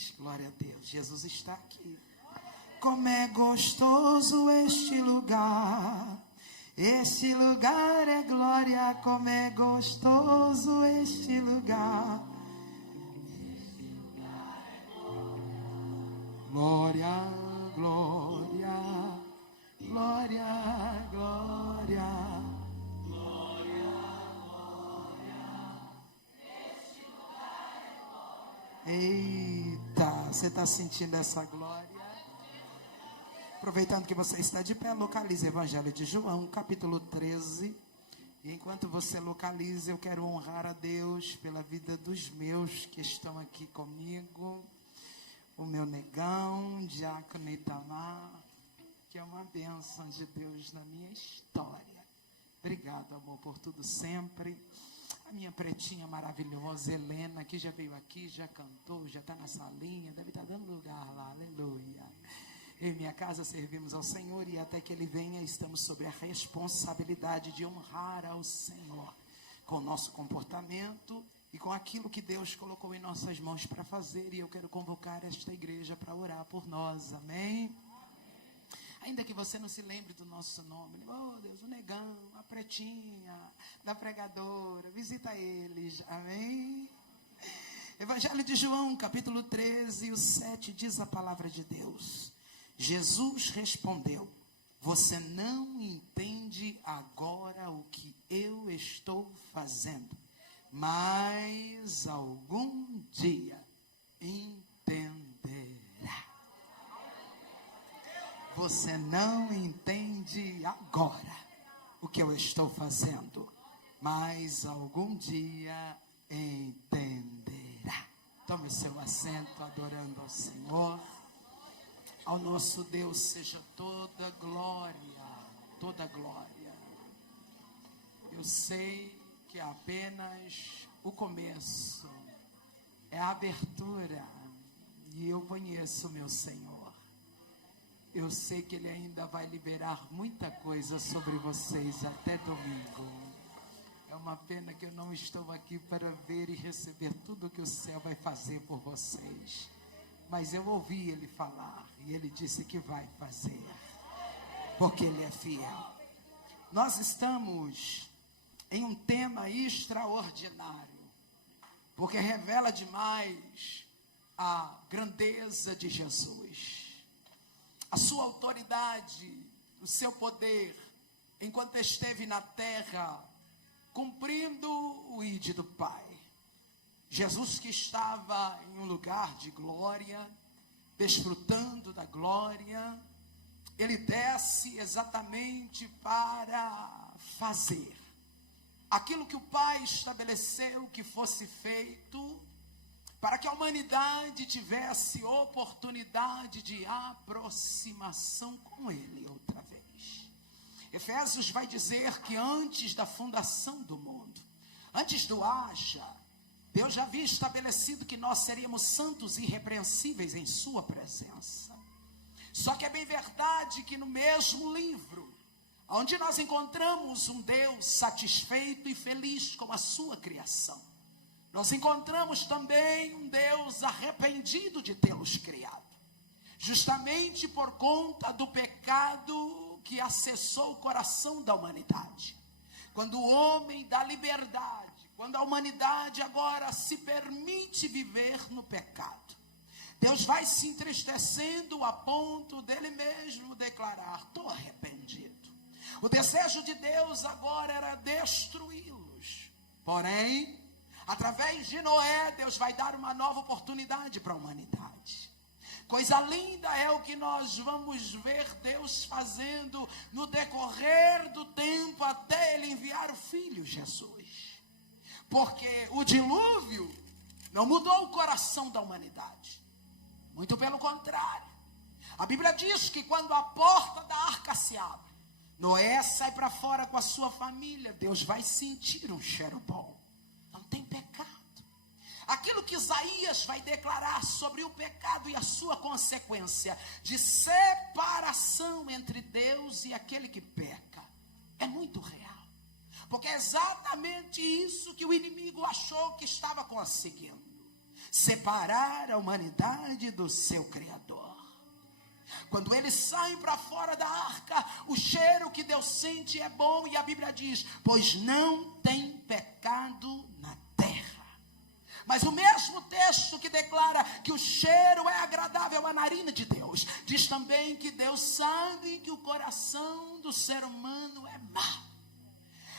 paz. Glória a Deus. Jesus está aqui. Como é gostoso este lugar. Este lugar é glória. Como é gostoso este lugar. Glória, glória, glória, glória. Eita, você está sentindo essa glória? Aproveitando que você está de pé, localize o Evangelho de João, capítulo 13. E enquanto você localiza, eu quero honrar a Deus pela vida dos meus que estão aqui comigo. O meu negão, Diácono Itamar, que é uma bênção de Deus na minha história. Obrigado, amor, por tudo sempre. A minha pretinha maravilhosa, Helena, que já veio aqui, já cantou, já está na salinha, deve estar dando lugar lá, aleluia. Em minha casa servimos ao Senhor e até que Ele venha, estamos sob a responsabilidade de honrar ao Senhor com o nosso comportamento e com aquilo que Deus colocou em nossas mãos para fazer. E eu quero convocar esta igreja para orar por nós, amém? Ainda que você não se lembre do nosso nome, oh Deus, o negão, a pretinha, da pregadora, visita eles, amém? Evangelho de João, capítulo 13, o 7, diz a palavra de Deus. Jesus respondeu: você não entende agora o que eu estou fazendo, mas algum dia entenderá. Você não entende agora o que eu estou fazendo, mas algum dia entenderá. Tome seu assento adorando ao Senhor. Ao nosso Deus seja toda glória, toda glória. Eu sei que é apenas o começo, é a abertura, e eu conheço o meu Senhor. Eu sei que Ele ainda vai liberar muita coisa sobre vocês até domingo. É uma pena que eu não estou aqui para ver e receber tudo que o céu vai fazer por vocês. Mas eu ouvi Ele falar e Ele disse que vai fazer, porque Ele é fiel. Nós estamos em um tema extraordinário, porque revela demais a grandeza de Jesus, a sua autoridade, o seu poder, enquanto esteve na terra, cumprindo o ide do Pai. Jesus que estava em um lugar de glória, desfrutando da glória, Ele desce exatamente para fazer aquilo que o Pai estabeleceu que fosse feito, para que a humanidade tivesse oportunidade de aproximação com Ele outra vez. Efésios vai dizer que antes da fundação do mundo, antes do haja, Deus já havia estabelecido que nós seríamos santos e irrepreensíveis em sua presença. Só que é bem verdade que no mesmo livro, onde nós encontramos um Deus satisfeito e feliz com a sua criação, nós encontramos também um Deus arrependido de tê-los criado, justamente por conta do pecado que acessou o coração da humanidade. Quando o homem dá liberdade, quando a humanidade agora se permite viver no pecado, Deus vai se entristecendo a ponto dele mesmo declarar: estou arrependido. O desejo de Deus agora era destruí-los. Porém, através de Noé, Deus vai dar uma nova oportunidade para a humanidade. Coisa linda é o que nós vamos ver Deus fazendo no decorrer do tempo, até Ele enviar o Filho Jesus. Porque o dilúvio não mudou o coração da humanidade. Muito pelo contrário. A Bíblia diz que quando a porta da arca se abre, Noé sai para fora com a sua família, Deus vai sentir um cheiro bom. Não tem pecado. Aquilo que Isaías vai declarar sobre o pecado e a sua consequência de separação entre Deus e aquele que peca, é muito real. Porque é exatamente isso que o inimigo achou que estava conseguindo. separar a humanidade do seu Criador. Quando eles saem para fora da arca, o cheiro que Deus sente é bom, e a Bíblia diz: pois não tem pecado na terra. Mas o mesmo texto que declara que o cheiro é agradável à narina de Deus, diz também que Deus sabe que o coração do ser humano é mau.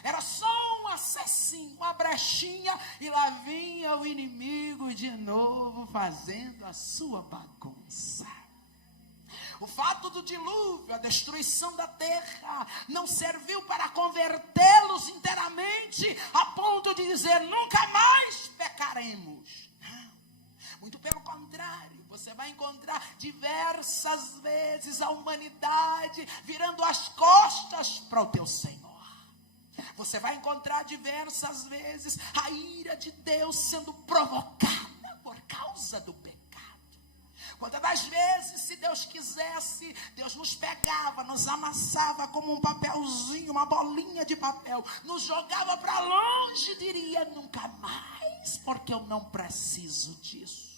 Era só um acessinho, uma brechinha, e lá vinha o inimigo de novo fazendo a sua bagunça. O fato do dilúvio, a destruição da terra, não serviu para convertê-los inteiramente, a ponto de dizer: nunca mais pecaremos. Não. Muito pelo contrário, você vai encontrar diversas vezes a humanidade virando as costas para o teu Senhor. Você vai encontrar diversas vezes a ira de Deus sendo provocada por causa do pecado. Quantas das vezes, se Deus quisesse, Deus nos pegava, nos amassava como um papelzinho, uma bolinha de papel, nos jogava para longe, diria: nunca mais, porque eu não preciso disso.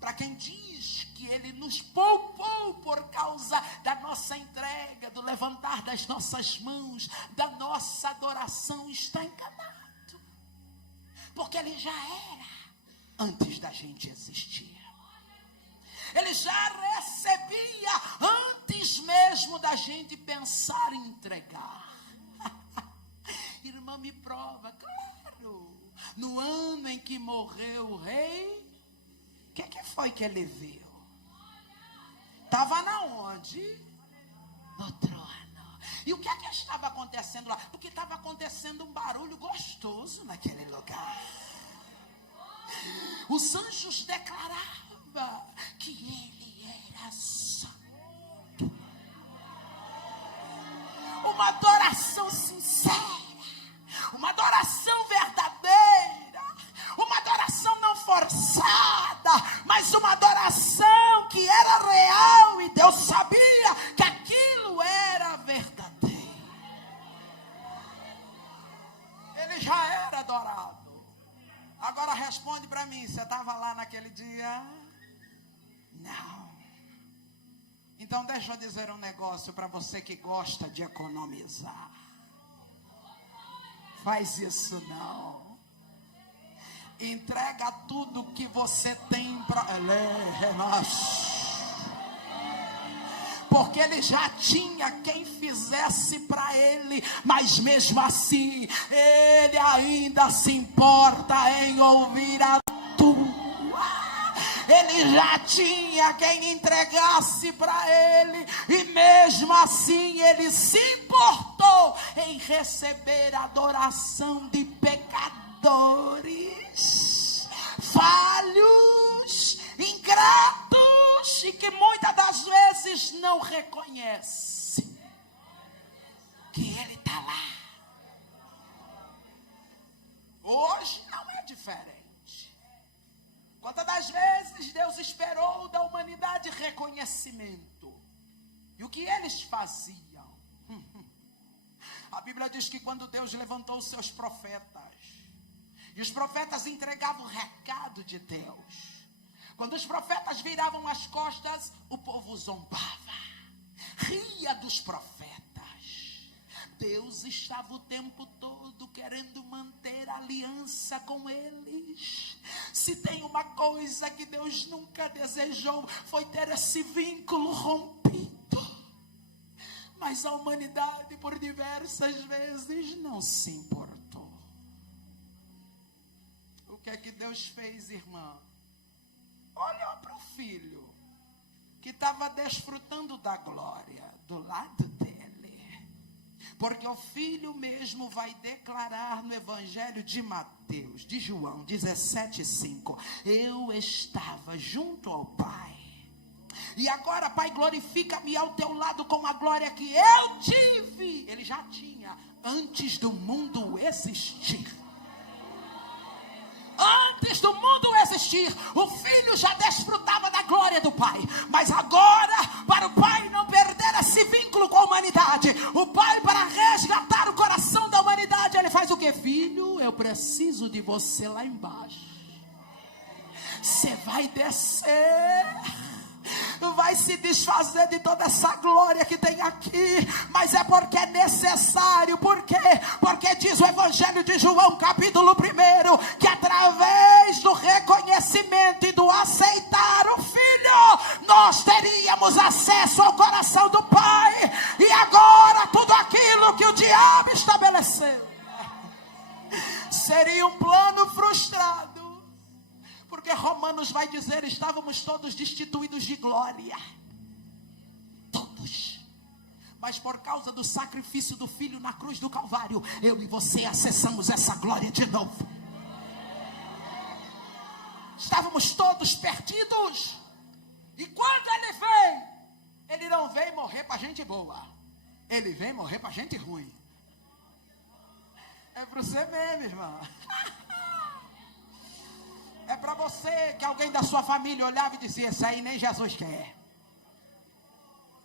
Para quem diz que Ele nos poupou por causa da nossa entrega, do levantar das nossas mãos, da nossa adoração, está enganado. Porque Ele já era antes da gente existir. Ele já recebia antes mesmo da gente pensar em entregar. Irmã, me prova, claro. No ano em que morreu o rei, o que foi que ele viu? Estava na onde? No trono. E o que estava acontecendo lá? Porque estava acontecendo um barulho gostoso naquele lugar. Os anjos declaravam que ele era santo. Uma adoração sincera, uma adoração verdadeira, uma adoração não forçada, mas uma adoração que era real, e Deus sabia que aquilo era verdadeiro. Ele já era adorado. Agora responde para mim: você estava lá naquele dia? Não. Então deixa eu dizer um negócio para você que gosta de economizar. Faz isso não. Entrega tudo que você tem para porque ele já tinha quem fizesse para ele, mas mesmo assim ele ainda se importa em ouvir a tua. Ele já tinha quem entregasse para ele, e mesmo assim ele se importou em receber a adoração de pecadores, falhos, ingratos, e que muitas das vezes não reconhece que ele está lá. Hoje não é diferente. Quantas das vezes Deus esperou da humanidade reconhecimento? E o que eles faziam? A Bíblia diz que quando Deus levantou os seus profetas, e os profetas entregavam o recado de Deus, quando os profetas viravam as costas, o povo zombava, ria dos profetas. Deus estava o tempo todo querendo manter a aliança com eles. Se tem uma coisa que Deus nunca desejou, foi ter esse vínculo rompido. Mas a humanidade, por diversas vezes, não se importou. O que é que Deus fez, irmã? Olhou para o filho, que estava desfrutando da glória do lado dele. Porque o filho mesmo vai declarar no Evangelho de Mateus, de João 17:5: eu estava junto ao Pai, e agora, Pai, glorifica-me ao teu lado com a glória que eu tive. Ele já tinha antes do mundo existir. Antes do mundo existir, o filho já desfrutava da glória do Pai. Mas agora, para o Pai não perder esse vínculo com a humanidade, o Pai, para resgatar o coração da humanidade, ele faz o que? Filho, eu preciso de você lá embaixo. Você vai descer, vai se desfazer de toda essa glória que tem aqui, mas é porque é necessário. Por quê? Porque diz o Evangelho de João, capítulo 1, que através do reconhecimento e do aceitar o Filho, nós teríamos acesso ao coração do Pai. E agora tudo aquilo que o diabo estabeleceu seria um plano frustrado. Porque Romanos vai dizer: estávamos todos destituídos de glória. Todos. Mas por causa do sacrifício do Filho na cruz do Calvário, eu e você acessamos essa glória de novo. Estávamos todos perdidos. E quando Ele vem, Ele não vem morrer para gente boa. Ele vem morrer para gente ruim. É para você mesmo, irmã. É para você que alguém da sua família olhava e dizia: esse aí nem Jesus quer.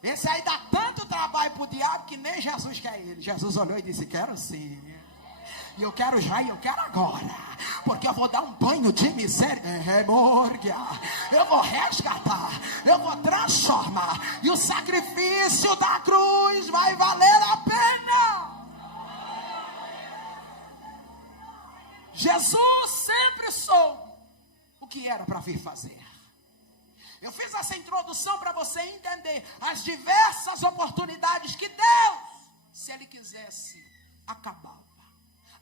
Esse aí dá tanto trabalho para o diabo que nem Jesus quer ele. Jesus olhou e disse: quero sim. E eu quero já e eu quero agora. Porque eu vou dar um banho de misericórdia. Eu vou resgatar. Eu vou transformar. E o sacrifício da cruz vai valer a pena. Jesus sempre soube o que era para vir fazer. Eu fiz essa introdução para você entender as diversas oportunidades que Deus, se Ele quisesse, acabava.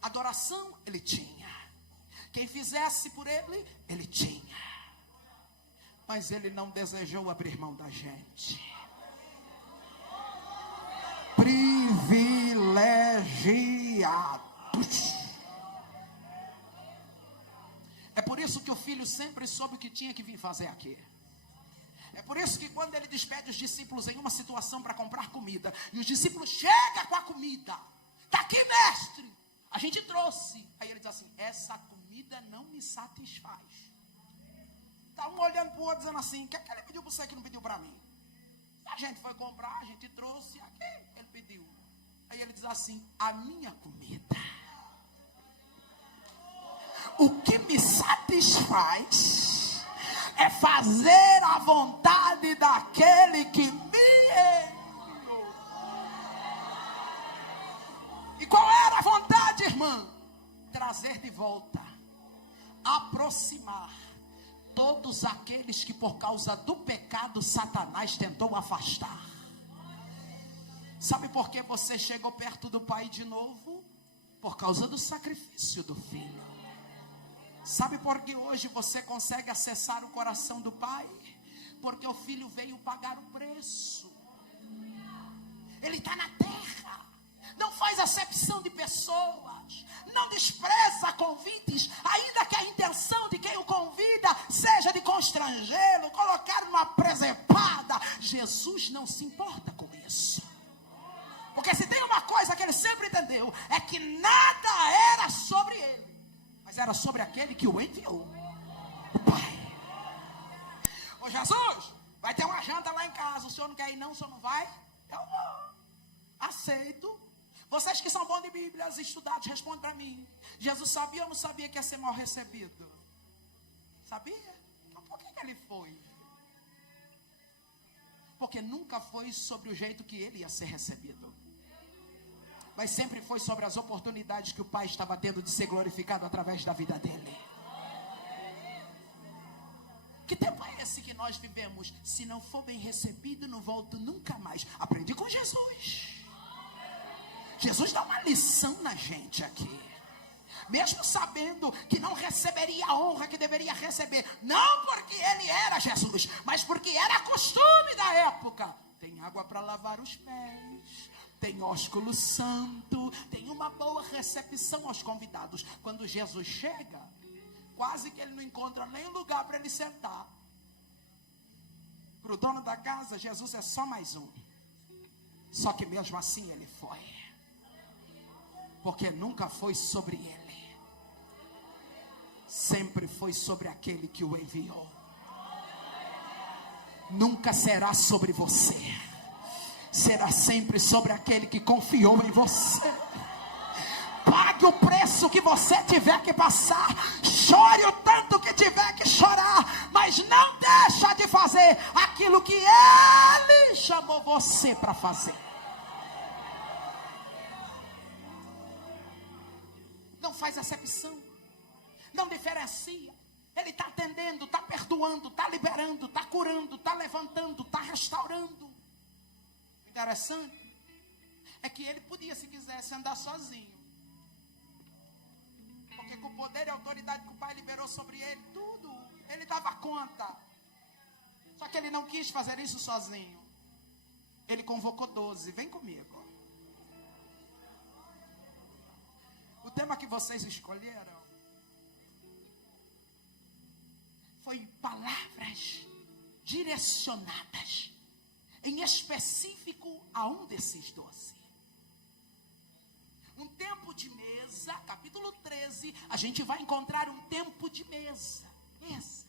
Adoração Ele tinha. Quem fizesse por Ele, Ele tinha. Mas Ele não desejou abrir mão da gente. Privilegiados. É por isso que o Filho sempre soube o que tinha que vir fazer aqui. É por isso que quando Ele despede os discípulos em uma situação para comprar comida, e os discípulos chegam com a comida: está aqui, mestre, a gente trouxe. Aí Ele diz assim: essa comida não me satisfaz. Está um olhando para o outro dizendo assim: o que é que Ele pediu para você que não pediu para mim? A gente foi comprar, a gente trouxe, aqui Ele pediu. Aí Ele diz assim: a minha comida, o que me satisfaz é fazer a vontade daquele que me enviou. E qual era a vontade, irmã? Trazer de volta, aproximar todos aqueles que por causa do pecado Satanás tentou afastar. Sabe por que você chegou perto do Pai de novo? Por causa do sacrifício do Filho. Sabe por que hoje você consegue acessar o coração do Pai? Porque o Filho veio pagar o preço. Ele está na terra. Não faz acepção de pessoas. Não despreza convites, ainda que a intenção de quem o convida seja de constrangê-lo, colocar numa presepada. Jesus não se importa com isso. Porque se tem uma coisa que ele sempre entendeu, é que nada era sobre ele, mas era sobre aquele que o enviou, o Pai. Ô Jesus, vai ter uma janta lá em casa, o senhor não quer ir não, o senhor não vai? Eu vou, aceito. Vocês que são bons de Bíblia, estudados, respondem para mim: Jesus sabia ou não sabia que ia ser mal recebido? Sabia? Então por que ele foi? Porque nunca foi sobre o jeito que ele ia ser recebido, mas sempre foi sobre as oportunidades que o Pai estava tendo de ser glorificado através da vida dele. Que tempo é esse que nós vivemos? Se não for bem recebido, não volto nunca mais. Aprendi com Jesus. Jesus dá uma lição na gente aqui. Mesmo sabendo que não receberia a honra que deveria receber. Não porque ele era Jesus, mas porque era costume da época. Tem água para lavar os pés, tem ósculo santo, tem uma boa recepção aos convidados. Quando Jesus chega, quase que ele não encontra nem lugar para ele sentar. Para o dono da casa, Jesus é só mais um. Só que mesmo assim ele foi. Porque nunca foi sobre ele, sempre foi sobre aquele que o enviou. Nunca será sobre você, será sempre sobre aquele que confiou em você. Pague o preço que você tiver que passar, Chore o tanto que tiver que chorar, mas não deixa de fazer aquilo que Ele chamou você para fazer. Não faz acepção, não diferencia. Ele está atendendo, está perdoando, está liberando, está curando, está levantando, está restaurando. O interessante é que ele podia, se quisesse, andar sozinho. Porque com o poder e a autoridade que o Pai liberou sobre ele, tudo, ele dava conta. Só que ele não quis fazer isso sozinho. Ele convocou 12, vem comigo. O tema que vocês escolheram foi palavras direcionadas, em específico a um desses 12. Um tempo de mesa, capítulo 13, a gente vai encontrar um tempo de mesa. Mesa.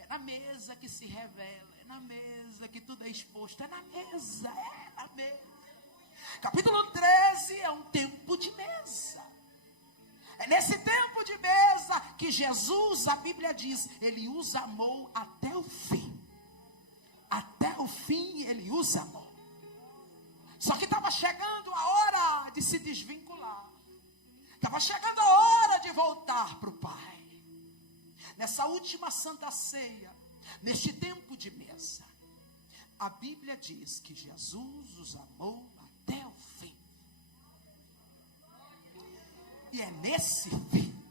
É na mesa que se revela, é na mesa que tudo é exposto, é na mesa. Capítulo 13 é um tempo de mesa. É nesse tempo de mesa que Jesus, a Bíblia diz, ele os amou até o fim. Até o fim ele os amou. Só que estava chegando a hora de se desvincular. Estava chegando a hora de voltar para o Pai. Nessa última Santa Ceia, neste tempo de mesa, a Bíblia diz que Jesus os amou até o fim. E é nesse fim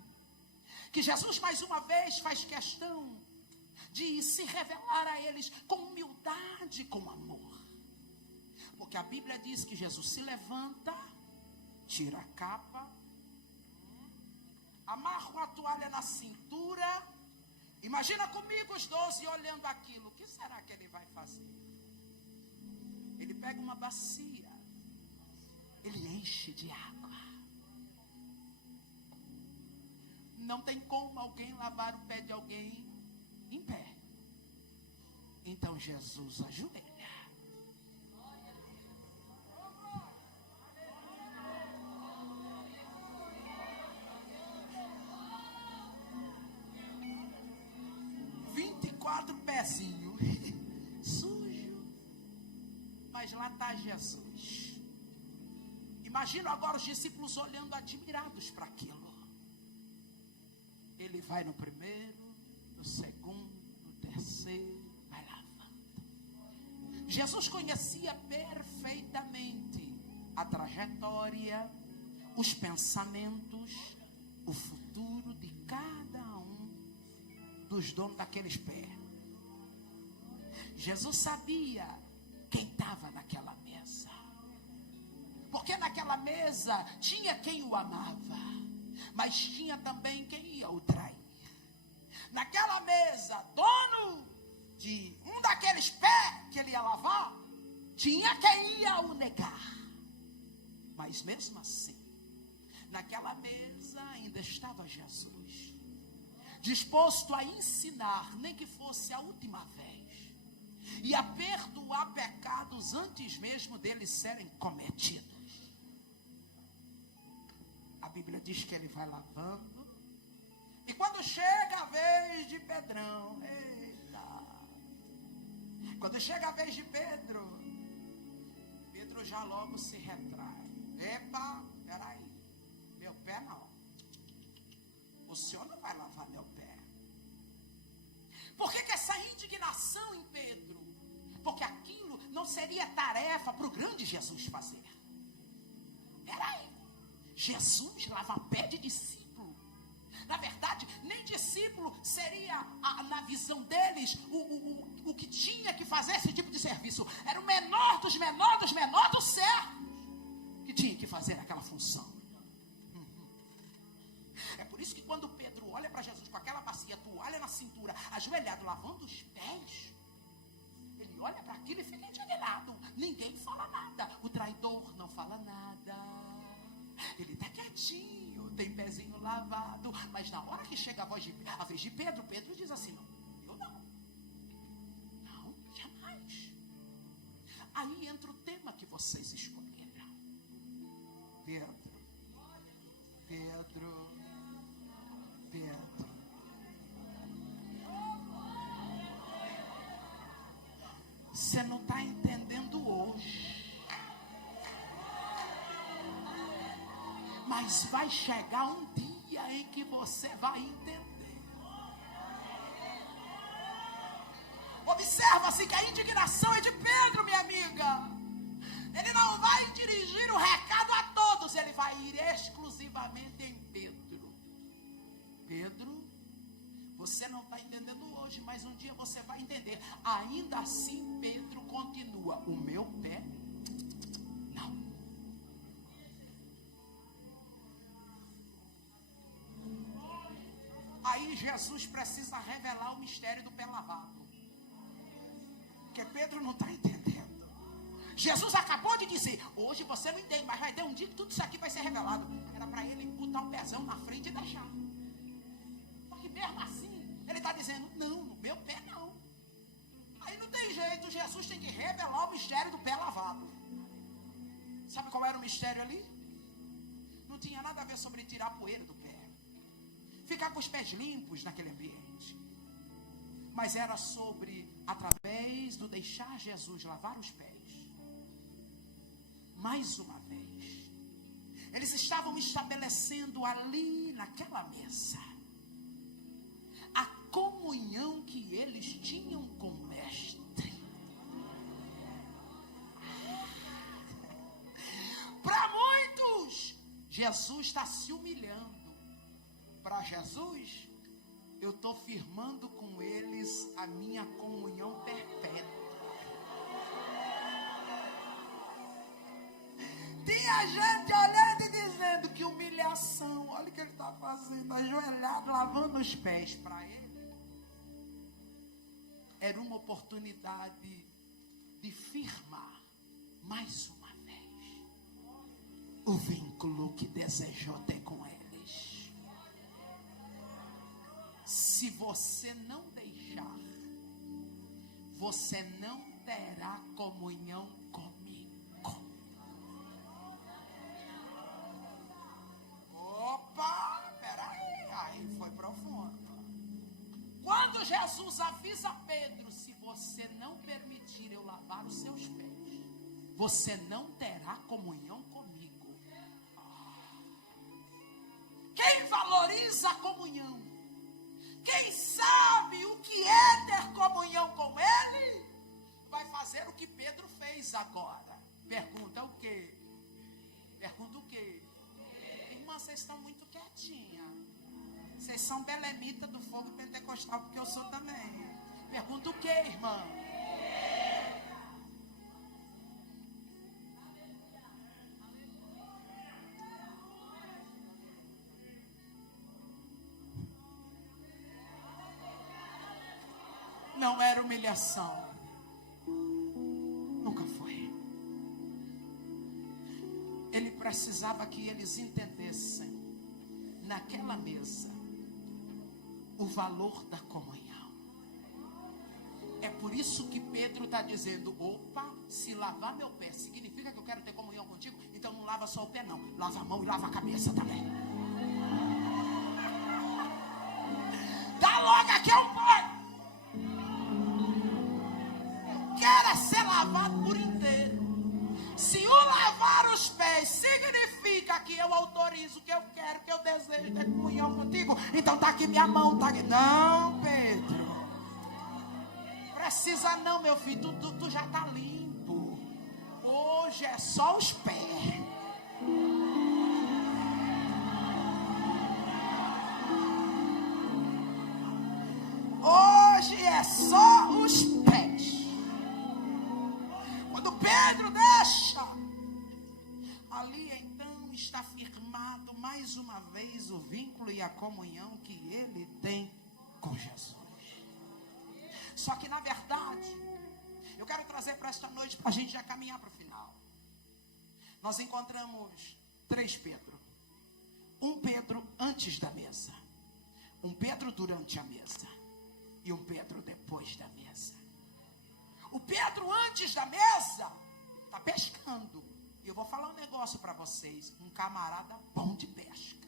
que Jesus mais uma vez faz questão de se revelar a eles com humildade, com amor. Porque a Bíblia diz que Jesus se levanta, tira a capa, amarra uma toalha na cintura. Imagina comigo os 12 olhando aquilo. O que será que ele vai fazer? Ele pega uma bacia, ele enche de água. Não tem como alguém lavar o pé de alguém em pé. Então Jesus ajoelha. Pezinho sujo, mas lá está Jesus. Imagina agora os discípulos olhando admirados para aquilo. Ele vai no primeiro, no segundo, no terceiro, vai lavando. Jesus conhecia perfeitamente a trajetória, os pensamentos, o futuro de cada um dos donos daqueles pés. Jesus sabia quem estava naquela mesa. Porque naquela mesa tinha quem o amava, mas tinha também quem ia o trair. Naquela mesa, dono de um daqueles pés que ele ia lavar, tinha quem ia o negar. Mas mesmo assim, naquela mesa ainda estava Jesus, disposto a ensinar, nem que fosse a última vez, e a perdoar pecados antes mesmo deles serem cometidos. A Bíblia diz que ele vai lavando, e quando chega a vez de Pedrão, quando chega a vez de Pedro, Pedro já logo se retrai. Epa, peraí, meu pé não. O senhor não vai lavar meu pé. Por que essa indignação em Pedro? Porque aquilo não seria tarefa para o grande Jesus fazer. Peraí, Jesus lava pé de discípulo. Na verdade, nem discípulo seria, na visão deles, o que tinha que fazer esse tipo de serviço. Era o menor dos menores dos menores dos servos que tinha que fazer aquela função. É por isso que quando Pedro olha para Jesus com aquela bacia, toalha na cintura, ajoelhado, lavando os pés, ele olha para aquilo e fica indignado. Ninguém fala nada. O traidor não fala nada. Ele está quietinho, tem pezinho lavado. Mas na hora que chega a vez de Pedro, Pedro diz assim: não, eu não. Não, jamais. Aí entra o tema que vocês escolheram. Pedro. Você não está entendendo hoje, mas vai chegar um dia em que você vai entender. Observa-se que a indignação é de Pedro, minha amiga. Ele não vai dirigir o recado a todos, ele vai ir exclusivamente em Pedro. Pedro, você não está entendendo hoje, mas um dia você vai entender. Ainda assim, Pedro continua: o meu pé, não. Aí Jesus precisa revelar o mistério do pé lavado, porque Pedro não está entendendo. Jesus acabou de dizer: hoje você não entende, mas vai ter um dia que tudo isso aqui vai ser revelado. Era para ele botar o pezão na frente e deixar. Porque mesmo assim, ele está dizendo: não, no meu pé não. Aí não tem jeito, Jesus tem que revelar o mistério do pé lavado. Sabe qual era o mistério ali? Não tinha nada a ver sobre tirar a poeira do pé, ficar com os pés limpos naquele ambiente. Mas era sobre, através do deixar Jesus lavar os pés, mais uma vez, eles estavam estabelecendo ali naquela mesa a comunhão que eles tinham com o Mestre. Para muitos, Jesus está se humilhando. Para Jesus, eu estou firmando com eles a minha comunhão perpétua. Tinha gente olhando e dizendo: que humilhação, olha o que ele está fazendo, ajoelhado, lavando os pés. Para ele, era uma oportunidade de firmar mais uma vez o vínculo que desejou ter com eles. Se você não deixar, você não terá comunhão comigo. Opa, peraí, aí foi profundo. Quando Jesus avisa Pedro: se você não permitir eu lavar os seus pés, você não terá comunhão comigo. Quem valoriza a comunhão, quem sabe o que é ter comunhão com Ele, vai fazer o que Pedro fez agora. Pergunta o quê? Pergunta o quê? Irmã, vocês estão muito quietinhas. Vocês são belemita do fogo pentecostal, porque eu sou também. Pergunta o quê, irmã? Não era humilhação. Nunca foi. Ele precisava que eles entendessem naquela mesa o valor da comunhão. É por isso que Pedro está dizendo: opa, se lavar meu pé significa que eu quero ter comunhão contigo, então não lava só o pé não, lava a mão e lava a cabeça também. Dá logo aqui um banho. Quero ser lavado por inteiro. Se o lavar os pés significa que eu autorizo, que eu quero, que eu desejo ter comunhão contigo, então está aqui minha mão, está aqui. Não, Pedro, precisa não, meu filho, tu já está limpo. Hoje é só os pés. Hoje é só os pés. Quando Pedro deixa, ali então está firmado mais uma vez o vínculo e a comunhão que ele tem com Jesus. Só que na verdade, eu quero trazer para esta noite, para a gente já caminhar para o final. Nós encontramos 3 Pedro. Um Pedro antes da mesa, um Pedro durante a mesa e um Pedro depois da mesa. O Pedro antes da mesa está pescando. E eu vou falar um negócio para vocês. Um camarada bom de pesca.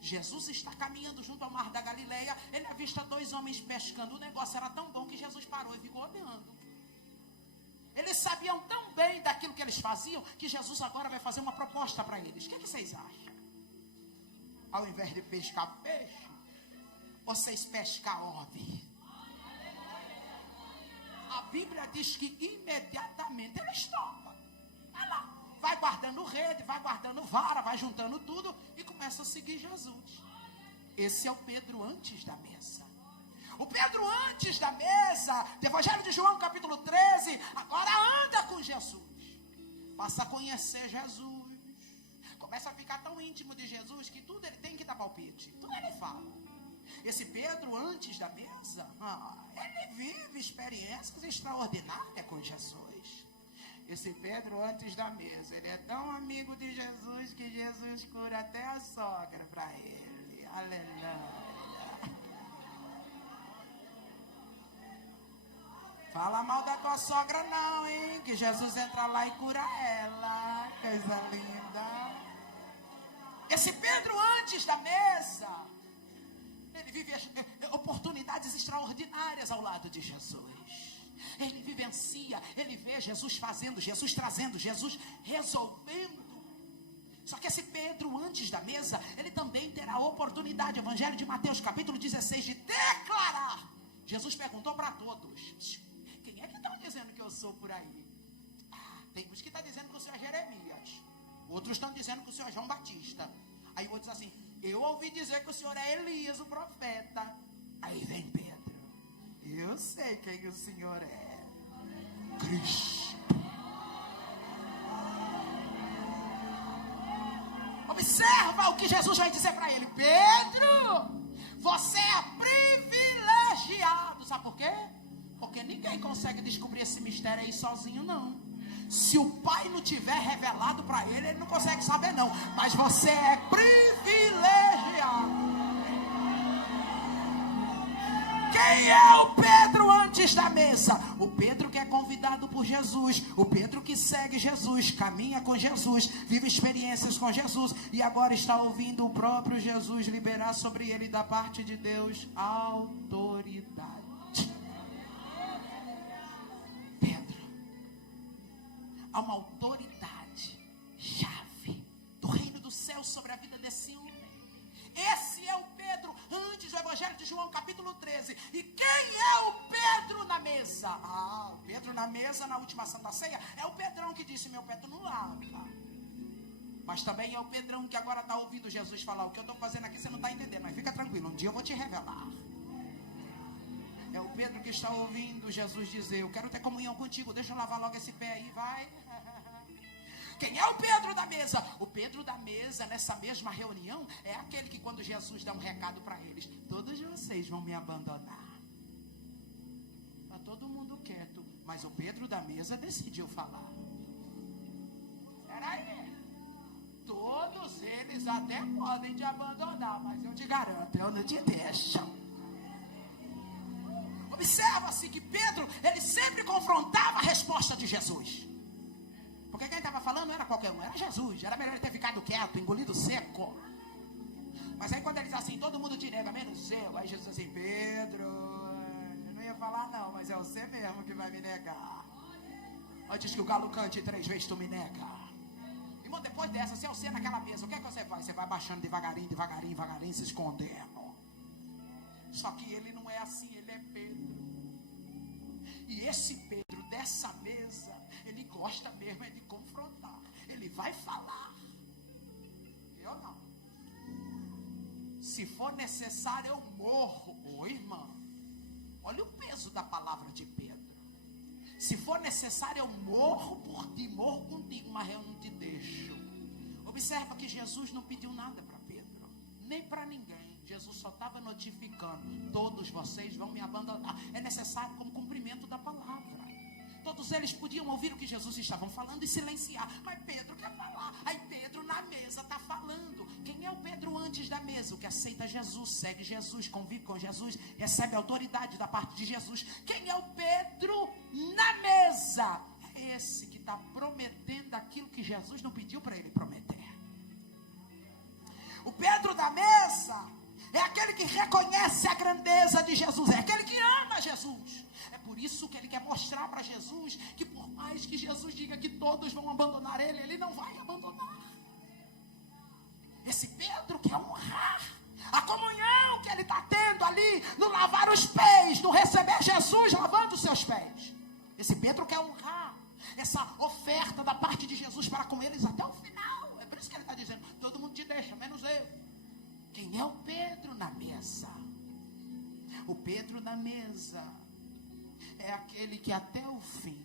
Jesus está caminhando junto ao mar da Galileia. Ele avista 2 homens pescando. O negócio era tão bom que Jesus parou e ficou olhando. Eles sabiam tão bem daquilo que eles faziam, que Jesus agora vai fazer uma proposta para eles. O que vocês acham? Ao invés de pescar peixe, vocês pescar homem. A Bíblia diz que imediatamente eles topam. Vai lá, vai guardando rede, vai guardando vara, vai juntando tudo e começa a seguir Jesus. Esse é o Pedro antes da mesa. O Pedro antes da mesa, do Evangelho de João capítulo 13, agora anda com Jesus. Passa a conhecer Jesus. Começa a ficar tão íntimo de Jesus que tudo ele tem que dar palpite. Tudo ele fala. Esse Pedro antes da mesa, ele vive experiências extraordinárias com Jesus. Esse Pedro antes da mesa, ele é tão amigo de Jesus que Jesus cura até a sogra para ele. Aleluia. Fala mal da tua sogra não, hein? Que Jesus entra lá e cura ela. Coisa linda. Esse Pedro antes da mesa, ele vive oportunidades extraordinárias ao lado de Jesus. Ele vivencia, ele vê Jesus fazendo, Jesus trazendo, Jesus resolvendo. Só que esse Pedro antes da mesa, ele também terá a oportunidade, Evangelho de Mateus capítulo 16, de declarar. Jesus perguntou para todos: quem é que estão dizendo que eu sou por aí? Tem uns que estão dizendo que o senhor é Jeremias. Outros estão dizendo que o senhor é João Batista. Aí o outro diz assim: eu ouvi dizer que o senhor é Elias, o profeta. Aí vem Pedro: eu sei quem o senhor é. Cristo. Observa o que Jesus vai dizer para ele: Pedro, você é privilegiado. Sabe por quê? Porque ninguém consegue descobrir esse mistério aí sozinho, não. Se o Pai não tiver revelado para ele, ele não consegue saber, não. Mas você é privilegiado. Quem é o Pedro antes da mesa? O Pedro que é convidado por Jesus. O Pedro que segue Jesus, caminha com Jesus, vive experiências com Jesus. E agora está ouvindo o próprio Jesus liberar sobre ele da parte de Deus autoridade. Há uma autoridade, chave do reino do céu sobre a vida desse homem. Esse é o Pedro antes do Evangelho de João capítulo 13. E quem é o Pedro na mesa? O Pedro na mesa na última Santa Ceia é o Pedrão que disse: meu pé tu não lava. Mas também é o Pedrão que agora está ouvindo Jesus falar: o que eu estou fazendo aqui você não está entendendo, mas fica tranquilo, um dia eu vou te revelar. É o Pedro que está ouvindo Jesus dizer: eu quero ter comunhão contigo, deixa eu lavar logo esse pé aí, vai. Quem é o Pedro da mesa? O Pedro da mesa, nessa mesma reunião, é aquele que quando Jesus dá um recado para eles: todos vocês vão me abandonar. Está todo mundo quieto, mas o Pedro da mesa decidiu falar. Espera aí. Todos eles até podem te abandonar, mas eu te garanto, eu não te deixo. Observa-se que Pedro, ele sempre confrontava a resposta de Jesus. Porque quem estava falando não era qualquer um, era Jesus. Era melhor ele ter ficado quieto, engolido seco. Mas aí quando ele diz assim: todo mundo te nega, menos eu. Aí Jesus diz assim: Pedro, eu não ia falar não, mas é você mesmo que vai me negar. Antes que o galo cante 3 vezes, tu me nega. Irmão, depois dessa, se é você naquela mesa, o que é que você faz? Você vai baixando devagarinho, devagarinho, devagarinho, se escondendo. Só que ele não é assim, ele é Pedro. E esse Pedro dessa mesa, ele gosta mesmo de confrontar. Ele vai falar. Eu não. Se for necessário, eu morro. Ô irmão, olha o peso da palavra de Pedro. Se for necessário, eu morro por ti, morro contigo, mas eu não te deixo. Observa que Jesus não pediu nada para Pedro, nem para ninguém. Jesus só estava notificando: todos vocês vão me abandonar. É necessário como cumprimento da palavra. Todos eles podiam ouvir o que Jesus estava falando e silenciar, mas Pedro quer falar. Aí Pedro na mesa está falando. Quem é o Pedro antes da mesa? O que aceita Jesus, segue Jesus, convive com Jesus, recebe autoridade da parte de Jesus. Quem é o Pedro na mesa? É esse que está prometendo aquilo que Jesus não pediu para ele prometer. O Pedro da mesa é aquele que reconhece a grandeza de Jesus, é aquele que ama Jesus. É por isso que ele quer mostrar para Jesus, que por mais que Jesus diga que todos vão abandonar ele, ele não vai abandonar. Esse Pedro quer honrar a comunhão que ele está tendo ali, no lavar os pés, no receber Jesus lavando os seus pés. Esse Pedro quer honrar essa oferta da parte de Jesus para com eles até o final. É por isso que ele está dizendo, todo mundo te deixa, menos eu. Quem é o Pedro na mesa? O Pedro na mesa é aquele que até o fim,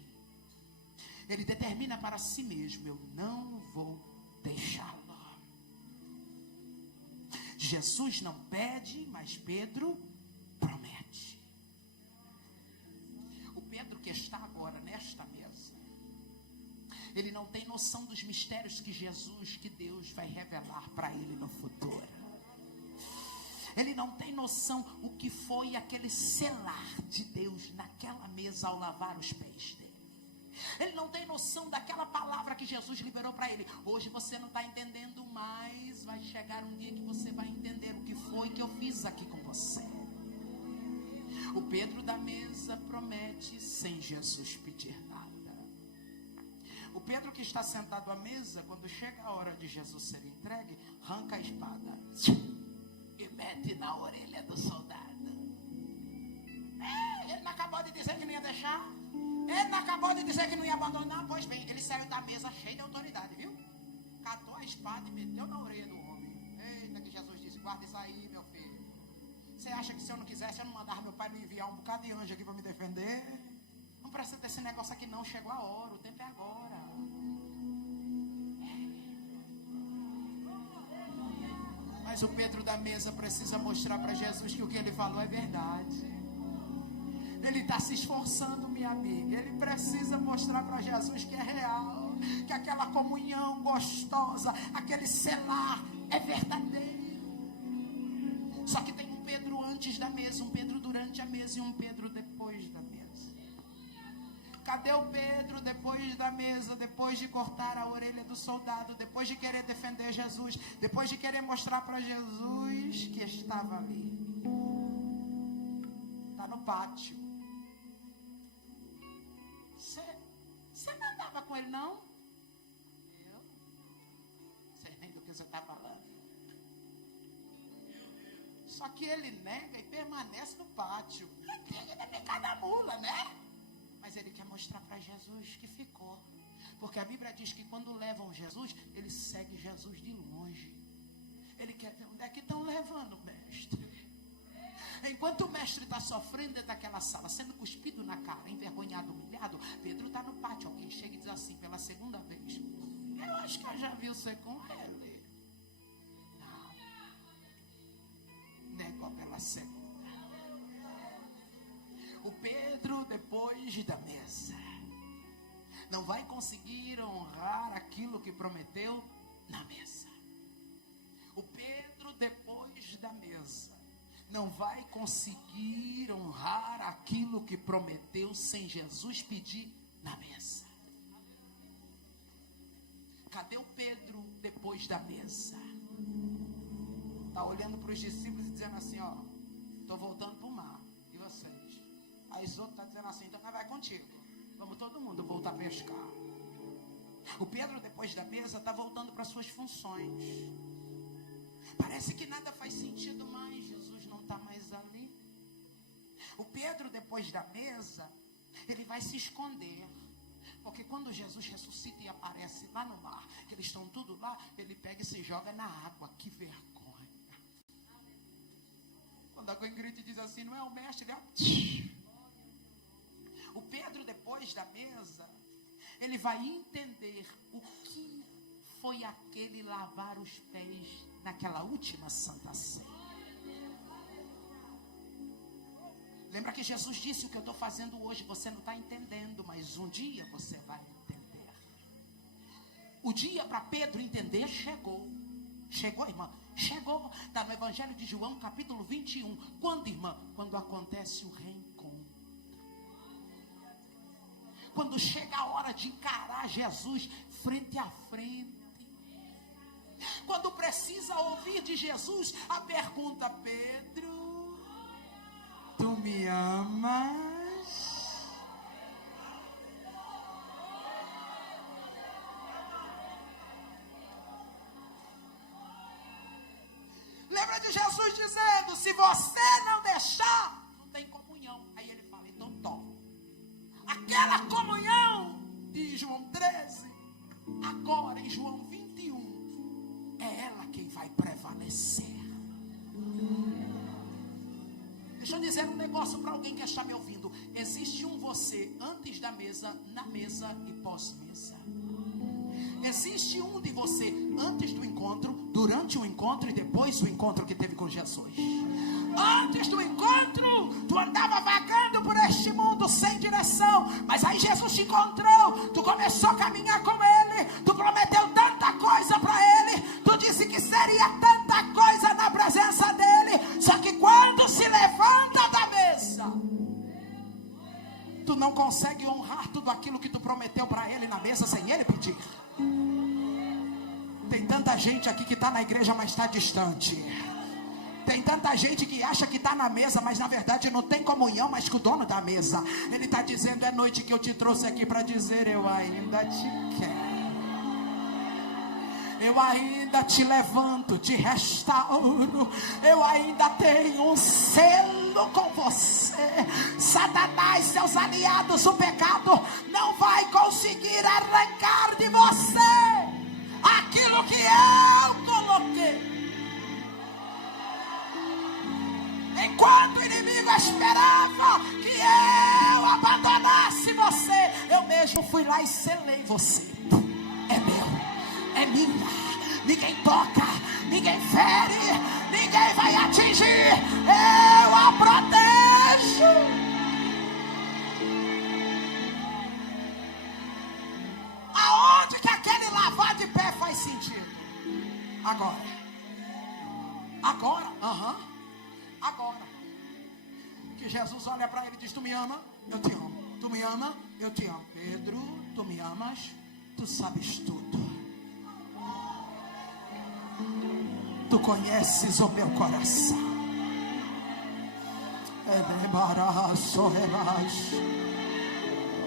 ele determina para si mesmo, eu não vou deixá-lo. Jesus não pede, mas Pedro promete. O Pedro que está agora nesta mesa, ele não tem noção dos mistérios que Deus vai revelar para ele no futuro. Ele não tem noção o que foi aquele selar de Deus naquela mesa ao lavar os pés dele. Ele não tem noção daquela palavra que Jesus liberou para ele. Hoje você não está entendendo mais, vai chegar um dia que você vai entender o que foi que eu fiz aqui com você. O Pedro da mesa promete sem Jesus pedir nada. O Pedro que está sentado à mesa, quando chega a hora de Jesus ser entregue, arranca a espada e mete na orelha do soldado. Ele não acabou de dizer que não ia deixar? Ele não acabou de dizer que não ia abandonar? Pois bem, ele saiu da mesa cheio de autoridade, viu? Catou a espada e meteu na orelha do homem. Eita, que Jesus disse, guarda isso aí, meu filho. Você acha que se eu não quisesse, eu não mandava meu pai me enviar um bocado de anjo aqui para me defender? Não precisa desse negócio aqui não, chegou a hora, o tempo é agora. Mas o Pedro da mesa precisa mostrar para Jesus que o que ele falou é verdade. Ele está se esforçando, minha amiga. Ele precisa mostrar para Jesus que é real, que aquela comunhão gostosa, aquele selar é verdadeiro. Só que tem um Pedro antes da mesa, um Pedro durante a mesa e um Pedro depois da mesa. Cadê o Pedro depois da mesa, depois de cortar a orelha do soldado, depois de querer defender Jesus, depois de querer mostrar para Jesus que estava ali? Está no pátio. Você não andava com ele, não? Eu? Não sei nem do que você está falando. Só que ele nega e permanece no pátio. Tem que ficar na mula, né? Mas ele quer mostrar para Jesus que ficou. Porque a Bíblia diz que quando levam Jesus, ele segue Jesus de longe. Ele quer ver onde é que estão levando o mestre. Enquanto o mestre está sofrendo dentro daquela sala, sendo cuspido na cara, envergonhado, humilhado, Pedro está no pátio. Alguém chega e diz assim pela segunda vez, eu acho que eu já vi você com ele. Não. Negou pela segunda. O Pedro depois da mesa não vai conseguir honrar aquilo que prometeu na mesa. O Pedro depois da mesa não vai conseguir honrar aquilo que prometeu sem Jesus pedir na mesa. Cadê o Pedro depois da mesa? Está olhando para os discípulos e dizendo assim, ó, estou voltando para o mar, e vocês? Aí os outros estão dizendo assim, então nós vai contigo, vamos todo mundo voltar a pescar. O Pedro depois da mesa está voltando para suas funções. Parece que nada faz sentido mais, Jesus não está mais ali. O Pedro depois da mesa, ele vai se esconder. Porque quando Jesus ressuscita e aparece lá no mar, que eles estão tudo lá, ele pega e se joga na água. Que vergonha. Quando a Ingrid diz assim, não é o mestre, né? O Pedro depois da mesa, ele vai entender o que foi aquele lavar os pés naquela última Santa Ceia. Lembra que Jesus disse, o que eu estou fazendo hoje você não está entendendo, mas um dia você vai entender. O dia para Pedro entender chegou. Chegou, irmã? Chegou. Está no Evangelho de João, capítulo 21. Quando, irmã? Quando acontece o reencontro. Quando chega a hora de encarar Jesus frente a frente. Quando precisa ouvir de Jesus a pergunta, Pedro, tu me amas? se você não deixar, não tem comunhão. Aí ele fala, então toma. Aquela comunhão de João 13, agora em João 21, é ela quem vai prevalecer. Deixa eu dizer um negócio para alguém que está me ouvindo. Existe um você antes da mesa, na mesa e pós-mesa. Existe um de você antes do encontro, durante o encontro e depois do encontro que teve com Jesus. Antes do encontro, tu andava vagando por este mundo sem direção, mas aí Jesus te encontrou, tu começou a caminhar com Ele, tu prometeu tanta coisa para Ele, tu disse que seria tanta coisa na presença dEle, só que quando se levanta da mesa, tu não consegue honrar tudo aquilo que tu prometeu para Ele na mesa sem Ele pedir. Tem tanta gente aqui que está na igreja, mas está distante. Tem tanta gente que acha que está na mesa, mas na verdade não tem comunhão mais com o dono da mesa. Ele está dizendo, é noite que eu te trouxe aqui para dizer, eu ainda te quero. Eu ainda te levanto, te restauro. Eu ainda tenho um selo com você. Satanás, seus aliados, o pecado não vai conseguir arrancar de você aquilo que eu coloquei. Enquanto o inimigo esperava que eu abandonasse você, eu mesmo fui lá e selei você. É meu, é minha. Ninguém toca, ninguém fere, ninguém vai atingir. Eu a protejo. Aonde que aquele lavar de pé faz sentido? Agora. Agora. Que Jesus olha para ele e diz, tu me ama? Eu te amo. Tu me ama? Eu te amo. Pedro, tu me amas? Tu sabes tudo. Tu conheces o meu coração.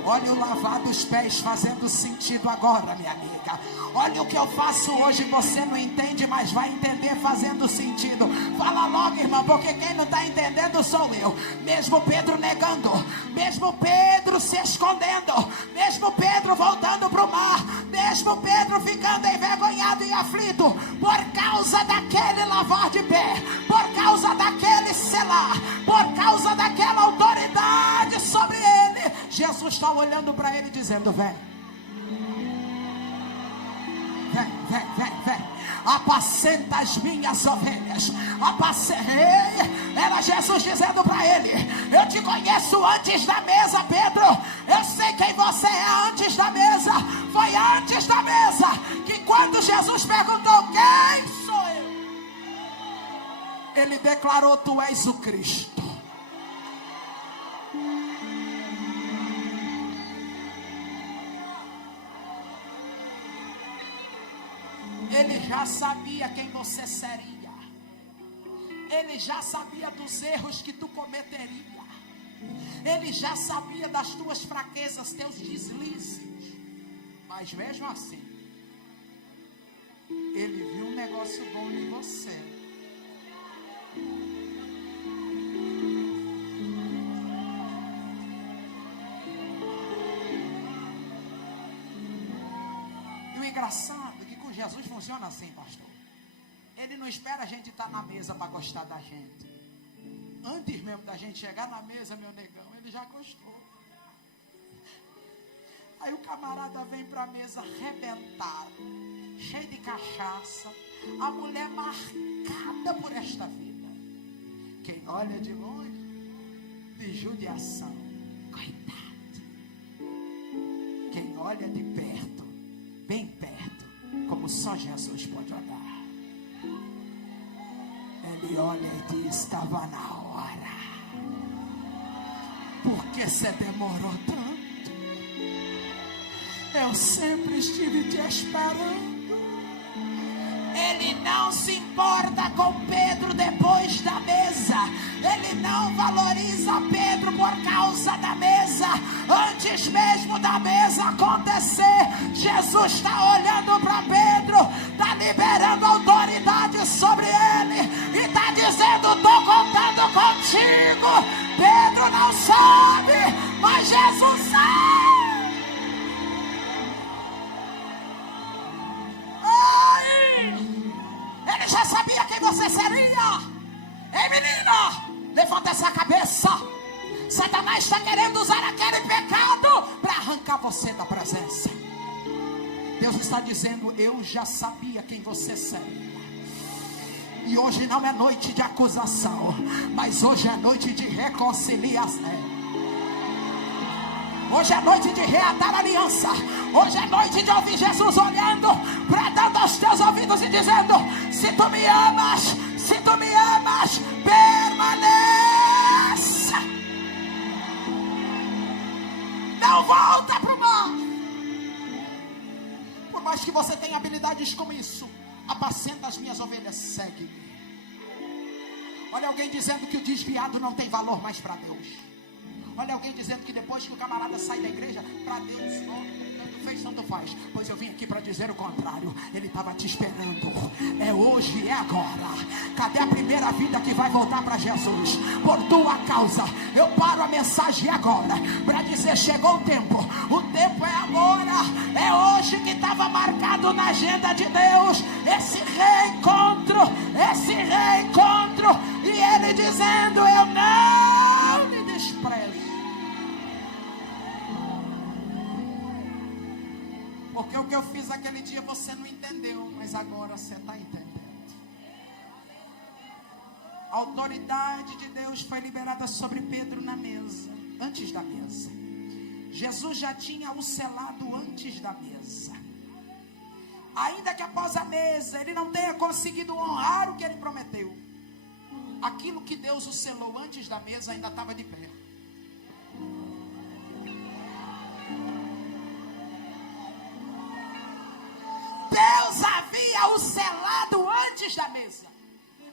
Olha o lavar dos pés fazendo sentido agora, minha amiga. Olha o que eu faço hoje, você não entende, mas vai entender fazendo sentido. Fala logo, irmã, porque quem não está entendendo sou eu. Mesmo Pedro negando, mesmo Pedro se escondendo, mesmo Pedro voltando para o mar, mesmo Pedro ficando envergonhado e aflito, por causa daquele lavar de pé, por causa daquele selar, por causa daquela autoridade sobre ele, Jesus está olhando para ele dizendo, vem. Vem, apacenta as minhas ovelhas. Era Jesus dizendo para ele, eu te conheço antes da mesa, Pedro. Eu sei quem você é antes da mesa. Foi antes da mesa que quando Jesus perguntou, quem sou eu? Ele declarou, tu és o Cristo. Ele já sabia quem você seria. Ele já sabia dos erros que tu cometeria. Ele já sabia das tuas fraquezas, teus deslizes. Mas mesmo assim, ele viu um negócio bom em você. E o engraçado, Jesus funciona assim, pastor. Ele não espera a gente estar na mesa para gostar da gente. Antes mesmo da gente chegar na mesa, meu negão, ele já gostou. Aí o camarada vem para a mesa arrebentado, cheio de cachaça, a mulher marcada por esta vida. Quem olha de longe, de judiação, coitado. Quem olha de perto, bem perto, como só Jesus pode olhar. Ele olha e diz, estava na hora. Por que você demorou tanto? Eu sempre estive te esperando. Ele não se importa com Pedro depois da mesa. Ele não valoriza Pedro por causa da mesa. Antes mesmo da mesa acontecer, Jesus está olhando para Pedro, está liberando autoridade sobre ele e está dizendo, dizendo: estou contando contigo. Pedro não sabe, mas Jesus sabe. Ai, ele já sabia quem você seria. Ei, menina, levanta essa cabeça. Satanás está querendo usar aquele pecado para arrancar você da presença. Deus está dizendo: eu já sabia quem você seria. E hoje não é noite de acusação, mas hoje é noite de reconciliação. Hoje é noite de reatar aliança. Hoje é noite de ouvir Jesus olhando, bradando aos teus ouvidos e dizendo: se tu me amas, permaneça. Não volta para o mal. Por mais que você tenha habilidades como isso, apacenta as minhas ovelhas, segue. Olha alguém dizendo que o desviado não tem valor mais para Deus. Olha alguém dizendo que depois que o camarada sai da igreja, para Deus, tanto fez, tanto faz. Pois eu vim aqui para dizer o contrário. Ele estava te esperando. É hoje, é agora. Cadê a primeira vida que vai voltar para Jesus? Por tua causa. Eu paro a mensagem agora para dizer: chegou o tempo. O tempo é agora. É hoje que estava marcado na agenda de Deus. Esse reencontro. E Ele dizendo: eu não me desprezo. Porque o que eu fiz aquele dia você não entendeu, mas agora você está entendendo. A autoridade de Deus foi liberada sobre Pedro na mesa, antes da mesa. Jesus já tinha o selado antes da mesa. Ainda que após a mesa ele não tenha conseguido honrar o que ele prometeu, aquilo que Deus o selou antes da mesa ainda estava de pé. Deus havia o selado antes da mesa.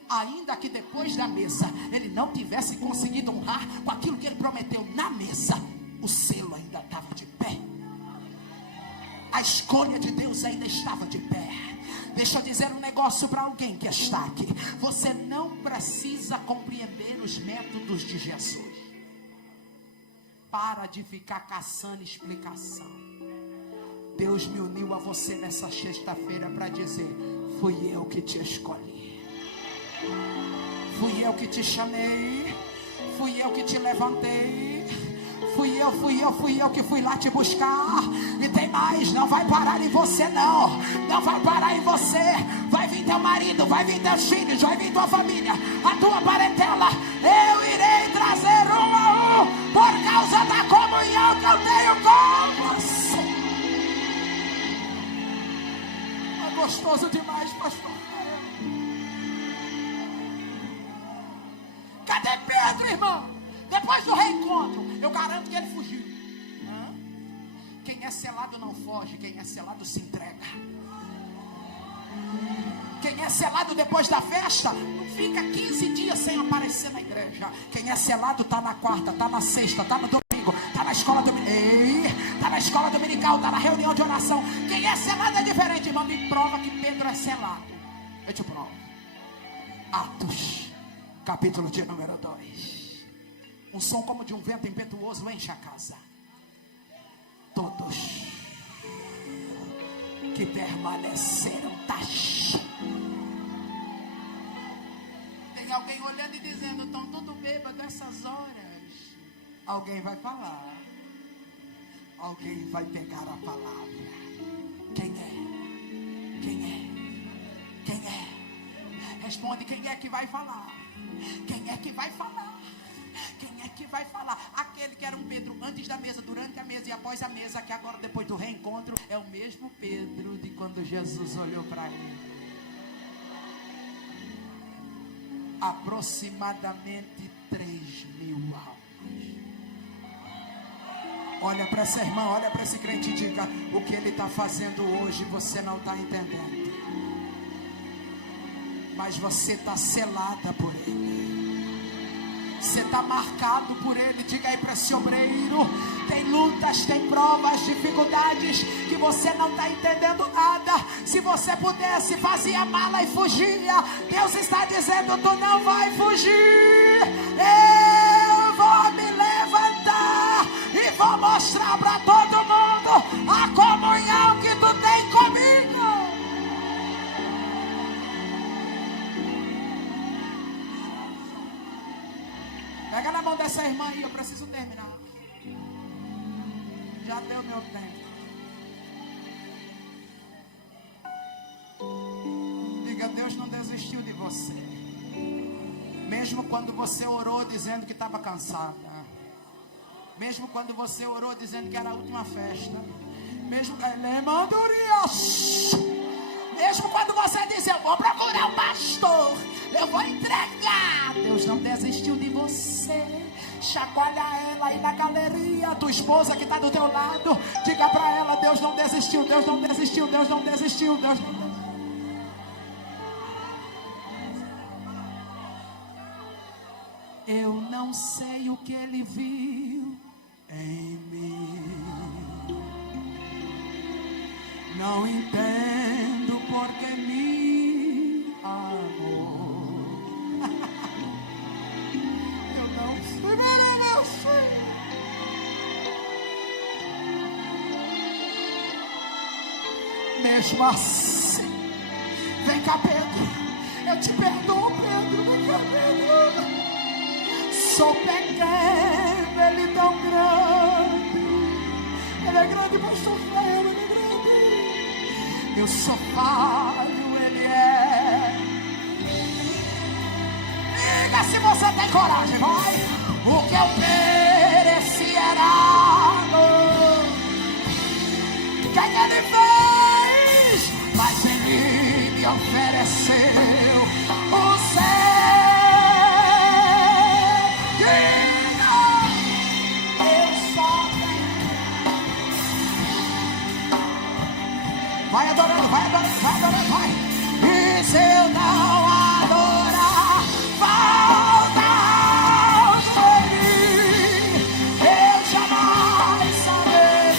Ainda que depois da mesa ele não tivesse conseguido honrar com aquilo que ele prometeu na mesa, o selo ainda estava de pé. A escolha de Deus ainda estava de pé. Deixa eu dizer um negócio para alguém que está aqui. Você não precisa compreender os métodos de Jesus. Para de ficar caçando explicação. Deus me uniu a você nessa sexta-feira para dizer: fui eu que te escolhi. Fui eu que te chamei. Fui eu que te levantei. Fui eu que fui lá te buscar. E tem mais, não vai parar em você não. Não vai parar em você. Vai vir teu marido, vai vir teus filhos, vai vir tua família, a tua parentela. Eu irei trazer um a um, por causa da comunhão que eu tenho com você. É gostoso demais, pastor. Cadê Pedro, irmão? Depois do reencontro, eu garanto que ele fugiu. Quem é selado não foge, quem é selado se entrega. Quem é selado depois da festa, não fica 15 dias sem aparecer na igreja. Quem é selado está na quarta, está na sexta, está no domingo, está na escola está na escola dominical, está na reunião de oração. Quem é selado é diferente, irmão. Me prova que Pedro é selado. Eu te provo. Atos, capítulo de número 2. Um som como de um vento impetuoso enche a casa. Todos que permaneceram Tem alguém olhando e dizendo: estão tudo bêbado essas horas. Alguém vai falar. Alguém vai pegar a palavra. Quem é? Quem é? Quem é? Responde: quem é que vai falar? Quem é que vai falar? Quem é que vai falar? Aquele que era um Pedro antes da mesa, durante a mesa e após a mesa, que agora depois do reencontro é o mesmo Pedro de quando Jesus olhou para ele. Aproximadamente 3.000 almas. Olha para essa irmã, olha para esse crente e diga: o que ele está fazendo hoje você não está entendendo, mas você está selada por ele. Você está marcado por Ele. Diga aí para esse obreiro: tem lutas, tem provas, dificuldades que você não está entendendo nada. Se você pudesse, fazia mala e fugia. Deus está dizendo: tu não vai fugir. Eu vou me levantar e vou mostrar para todo mundo a comunhão que tu tem comigo. Pega na mão dessa irmã aí, eu preciso terminar. Já deu meu tempo. Diga: Deus não desistiu de você. Mesmo quando você orou dizendo que estava cansada. Mesmo quando você orou dizendo que era a última festa. Mesmo quando você disse: eu vou procurar um pastor, eu vou entregar. Deus não desistiu de você. Chacoalha ela aí na galeria. Tua esposa que está do teu lado, diga para ela: Deus não desistiu, Deus não desistiu, Deus não desistiu, Deus não desistiu. Eu não sei o que Ele viu em mim. Não entendo porque me amou. Eu não sei, eu não sei. Mesmo assim, vem cá, Pedro. Eu te perdoo, Pedro. Vem cá, Pedro. Sou pequeno, Ele tão grande. Ele é grande, pastor Flávio, Ele é grande. Eu sou falho, Ele é. Diga se você tem coragem, vai. O que eu mereci era amor. O que Ele fez? Mas Ele me ofereceu o céu. Vai adorando, vai adorando, vai adorando, vai. E se eu não adorar, falta algo em mim, eu jamais saberei.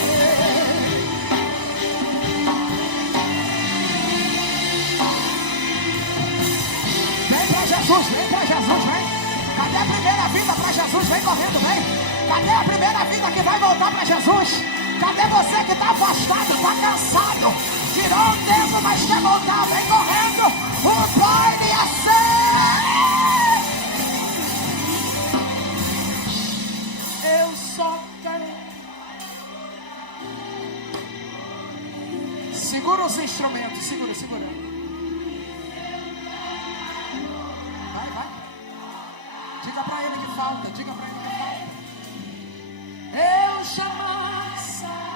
Vem pra Jesus, vem. Cadê a primeira vinda pra Jesus? Vem correndo, vem. Cadê a primeira vinda que vai voltar pra Jesus? Cadê você que está afastado, está cansado? Tirou um tempo, mas quer voltar, vem correndo. O Pai lhe aceita. Eu só quero. Segura os instrumentos, segura. Vai. Diga para ele que falta, Eu jamais saberei.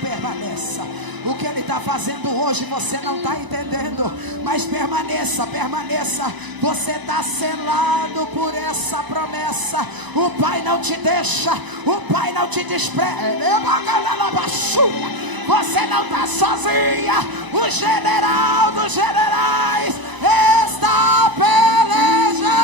Permaneça. O que Ele está fazendo hoje você não está entendendo, mas permaneça. Você está selado por essa promessa. O Pai não te deixa, o Pai não te despreza. Você não está sozinha. O general dos generais está pelejando.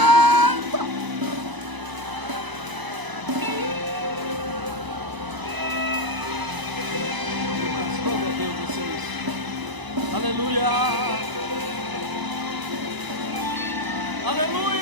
Aleluia!